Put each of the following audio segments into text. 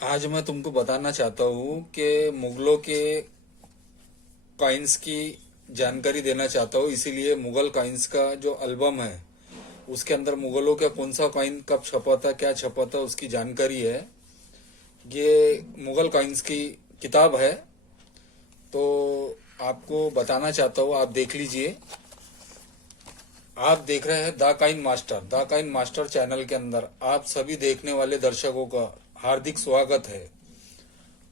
आज मैं तुमको बताना चाहता हूँ कि मुगलों के कॉइन्स की जानकारी देना चाहता हूँ। इसीलिए मुगल कॉइन्स का जो एल्बम है उसके अंदर मुगलों का कौन सा कॉइन कब छपा था, क्या छपा था, उसकी जानकारी है। ये मुगल कॉइन्स की किताब है, तो आपको बताना चाहता हूँ, आप देख लीजिए। आप देख रहे हैं द काइन मास्टर चैनल के अंदर आप सभी देखने वाले दर्शकों का हार्दिक स्वागत है।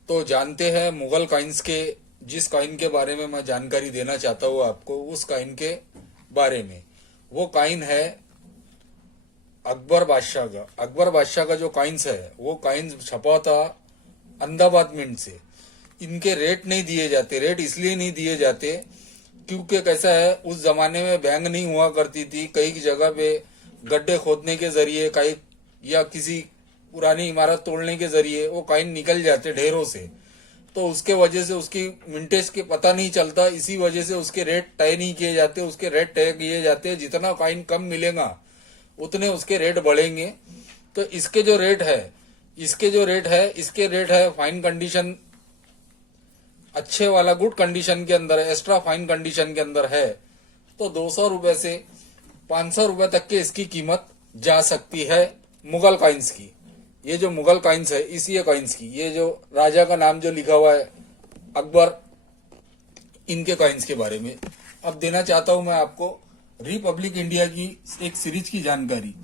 तो जानते हैं मुगल कॉइन्स के, जिस कॉइन के बारे में मैं जानकारी देना चाहता हूँ आपको, उस कॉइन के बारे में। वो कॉइन है अकबर बादशाह का। अकबर बादशाह का जो कॉइन्स है वो कॉइन्स छपा था अहमदाबाद मिंट से। इनके रेट नहीं दिए जाते। रेट इसलिए नहीं दिए जाते क्योंकि कैसा है, उस जमाने में बैंक नहीं हुआ करती थी। कई जगह पे गड्ढे खोदने के जरिए कई या किसी पुरानी इमारत तोड़ने के जरिए वो कॉइन निकल जाते ढेरों से। तो उसके वजह से उसकी मिंटेज के पता नहीं चलता। इसी वजह से उसके रेट तय नहीं किए जाते। उसके रेट तय किए जाते हैं, जितना कॉइन कम मिलेगा उतने उसके रेट बढ़ेंगे। तो इसके रेट है फाइन कंडीशन, अच्छे वाला गुड कंडीशन के अंदर है, एक्स्ट्रा फाइन कंडीशन के अंदर है तो 200 रुपए से 500 रुपए तक के इसकी कीमत जा सकती है मुगल कॉइन्स की। ये जो मुगल कॉइन्स है, इसी कॉइन्स की, ये जो राजा का नाम जो लिखा हुआ है अकबर, इनके कॉइन्स के बारे में अब देना चाहता हूं मैं आपको। रिपब्लिक इंडिया की एक सीरीज की जानकारी,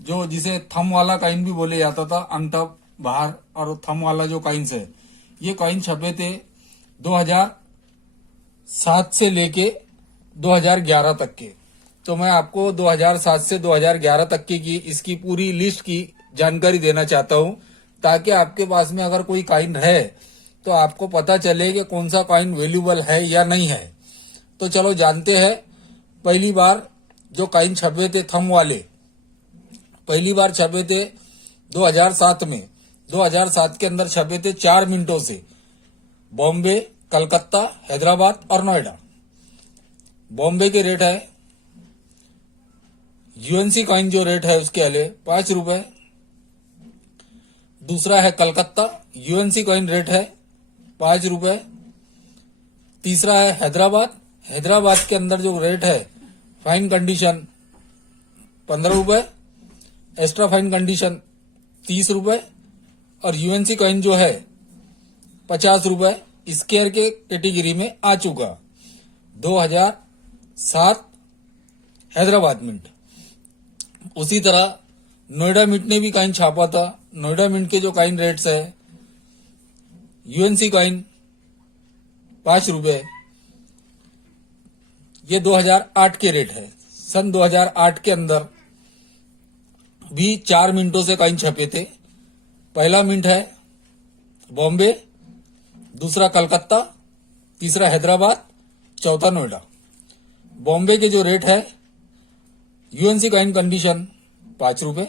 जो जिसे थम वाला कॉइन भी बोले जाता था, अंगठा बाहर और थम वाला जो कॉइन्स है, ये कॉइन छपे थे 2007 से लेके 2011 तक के। तो मैं आपको 2007 से 2011 तक की इसकी पूरी लिस्ट की जानकारी देना चाहता हूं, ताकि आपके पास में अगर कोई कॉइन है तो आपको पता चले कि कौन सा कॉइन वैल्यूबल है या नहीं है। तो चलो जानते हैं। पहली बार जो कॉइन छपे थे थम वाले, पहली बार छपे थे 2007 में। 2007 के अंदर छपे थे 4 मिनटों से बॉम्बे, कलकत्ता, हैदराबाद और नोएडा। बॉम्बे के रेट है, यूएनसी कॉइन जो रेट है उसके अले 5 रुपए। दूसरा है कलकत्ता, यूएनसी कॉइन रेट है 5 रुपए। तीसरा है हैदराबाद, हैदराबाद के अंदर जो रेट है फाइन कंडीशन 15 रुपए, एक्स्ट्रा फाइन कंडीशन 30 रुपए और यूएनसी कॉइन जो है 50 रुपए स्केयर के कैटेगरी में आ चुका। 2007 हैदराबाद मिंट। उसी तरह नोएडा मिंट ने भी कॉइन छापा था। नोएडा मिंट के जो कॉइन रेट्स है, यूएनसी कॉइन 5 रुपए, ये 2008 के रेट है। सन 2008 के अंदर भी 4 मिनटों से कॉइन छपे थे। पहला मिंट है बॉम्बे, दूसरा कलकत्ता, तीसरा हैदराबाद, चौथा नोएडा। बॉम्बे के जो रेट है यूएनसी कॉइन कंडीशन 5 रुपए,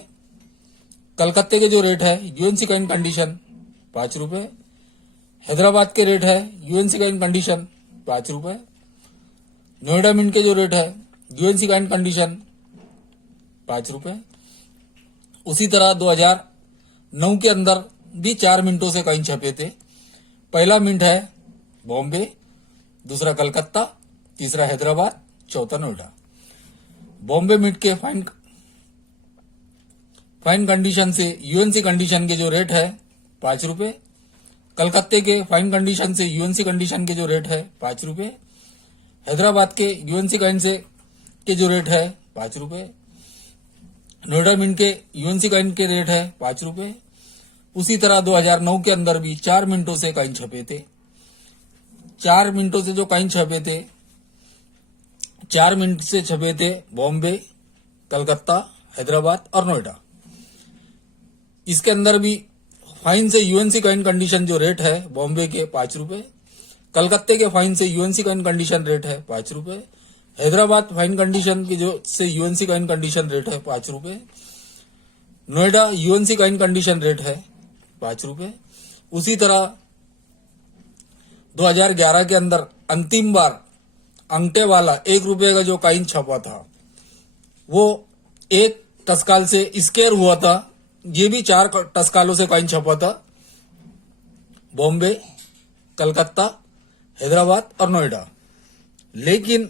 कलकत्ते के जो रेट है यूएनसी कॉइन कंडीशन 5 रुपए, हैदराबाद के रेट है यूएनसी कॉइन कंडीशन 5 रुपए, नोएडा मिंट के जो रेट है यूएनसी कॉइन कंडीशन 5 रुपए। उसी तरह 2009 के अंदर भी 4 मिनटों से कॉइन छपे थे। पहला मिंट है बॉम्बे, दूसरा कलकत्ता, तीसरा हैदराबाद, चौथा नोएडा। बॉम्बे मिंट के फाइन कंडीशन से यूएनसी कंडीशन के जो रेट है 5 रुपए, कलकत्ते के फाइन कंडीशन से यूएनसी कंडीशन के जो रेट है 5 रुपए, हैदराबाद के यूएनसी कॉइन से के जो रेट है 5 रुपए, नोएडा मिंट के यूएनसी कॉइन के रेट है 5 रुपए। उसी तरह 2009 के अंदर भी 4 मिनटों से कॉइन छपे थे। 4 मिनटों से जो कॉइन छपे थे, 4 मिनट से छपे थे बॉम्बे, कलकत्ता, हैदराबाद और नोएडा। इसके अंदर भी फाइन से यूएनसी कॉइन कंडीशन जो रेट है बॉम्बे के 5 रुपए, कलकत्ते के फाइन से यूएनसी कॉइन कंडीशन रेट है 5 रुपए, हैदराबाद फाइन कंडीशन की जो से यूएनसी कॉइन कंडीशन रेट है 5 रुपए, Noida UNC coin condition rate है 5 रुपए। उसी तरह 2011 के अंदर अंतिम बार अंगठे वाला 1 रुपए का जो कॉइन छपा था, वो एक टस्काल से स्केयर हुआ था। ये भी 4 टस्कालों से कॉइन छपा था। बॉम्बे, कलकत्ता, हैदराबाद और नोएडा। लेकिन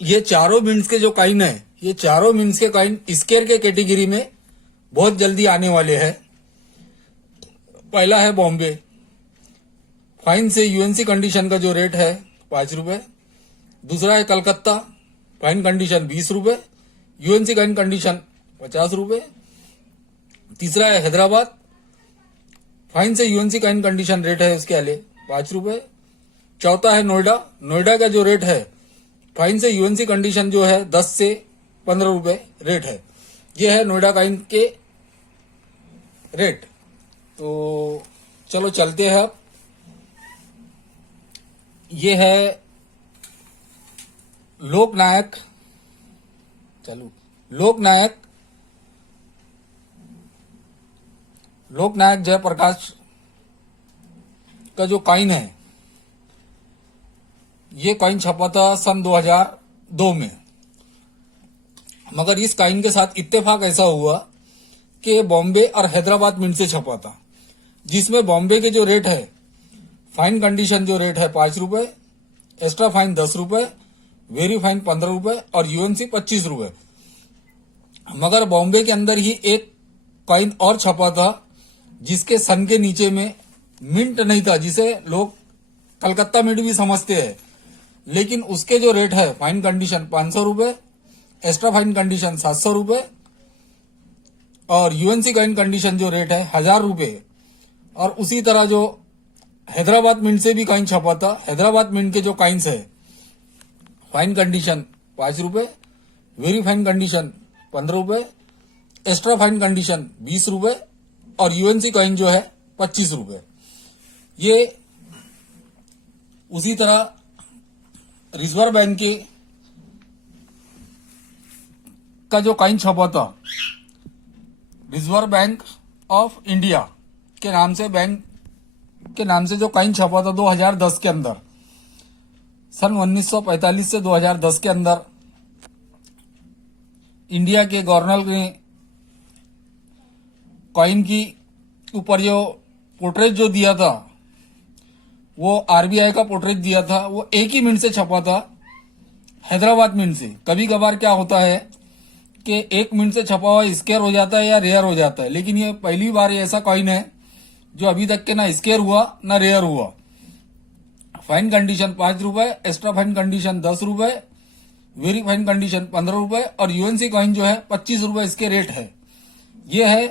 ये चारों मिंट्स के जो कॉइन है, ये चारों मिंट्स के कॉइन स्केयर के कैटेगरी में बहुत जल्दी आने वाले हैं। पहला है बॉम्बे, फाइन से यूएनसी कंडीशन का जो रेट है 5 रुपए। दूसरा है कलकत्ता, फाइन कंडीशन 20 रुपए, यूएनसी कॉइन कंडीशन 50 रुपए। तीसरा है हैदराबाद, फाइन से यूएनसी कॉइन कंडीशन रेट है उसके आले 5 रुपए। चौथा है नोएडा, नोएडा का जो रेट है फाइन से यूएनसी कंडीशन जो है 10 से 15 रुपए रेट है। ये है नोएडा कॉइन के रेट। तो चलो चलते हैं अब। ये है लोकनायक, चलो लोकनायक जयप्रकाश का जो कॉइन है, ये कॉइन छपा था सन 2002 में। मगर इस कॉइन के साथ इत्तेफाक ऐसा हुआ कि बॉम्बे और हैदराबाद मिंट से छपा था, जिसमें बॉम्बे के जो रेट है, फाइन कंडीशन जो रेट है 5 रुपए, एक्स्ट्रा फाइन 10 रुपए, वेरी फाइन 15 रुपए और यूएनसी 25 रुपए। मगर बॉम्बे के अंदर ही एक कॉइन और छपा था जिसके सन के नीचे में मिंट नहीं था, जिसे लोग कलकत्ता मिंट भी समझते हैं। लेकिन उसके जो रेट है, फाइन कंडीशन 500 रुपए, एक्स्ट्रा फाइन कंडीशन 700 रुपए और यूएनसी कॉइन कंडीशन जो रेट है 1000 रुपए। और उसी तरह जो हैदराबाद मिंट से भी कॉइन छपा था, हैदराबाद मिंट के जो कॉइन्स है, फाइन कंडीशन 5 रुपए, वेरी फाइन कंडीशन 15 रुपए, एक्स्ट्रा फाइन कंडीशन 20 रुपए और यूएनसी कॉइन जो है 25 रुपए। ये उसी तरह रिजर्व बैंक के का जो कॉइन छपा था, रिजर्व बैंक ऑफ इंडिया के नाम से, बैंक के नाम से जो कॉइन छपा था 2010 के अंदर, सन 1945 से 2010 के अंदर इंडिया के गवर्नर ने कॉइन की ऊपर जो पोर्ट्रेट जो दिया था, वो आरबीआई का पोर्ट्रेट दिया था, वो एक ही मिनट से छपा था, हैदराबाद मिंट से। कभी कभार क्या होता है कि एक मिनट से छपा हुआ स्केयर हो जाता है या रेयर हो जाता है, लेकिन ये पहली बार ऐसा कॉइन है जो अभी तक के ना स्केयर हुआ ना रेयर हुआ। फाइन कंडीशन 5 रुपए, एक्स्ट्रा फाइन कंडीशन 10 रुपए, वेरी फाइन कंडीशन 15 रुपए और यूएनसी कॉइन जो है 25 रुपए इसके रेट है। ये है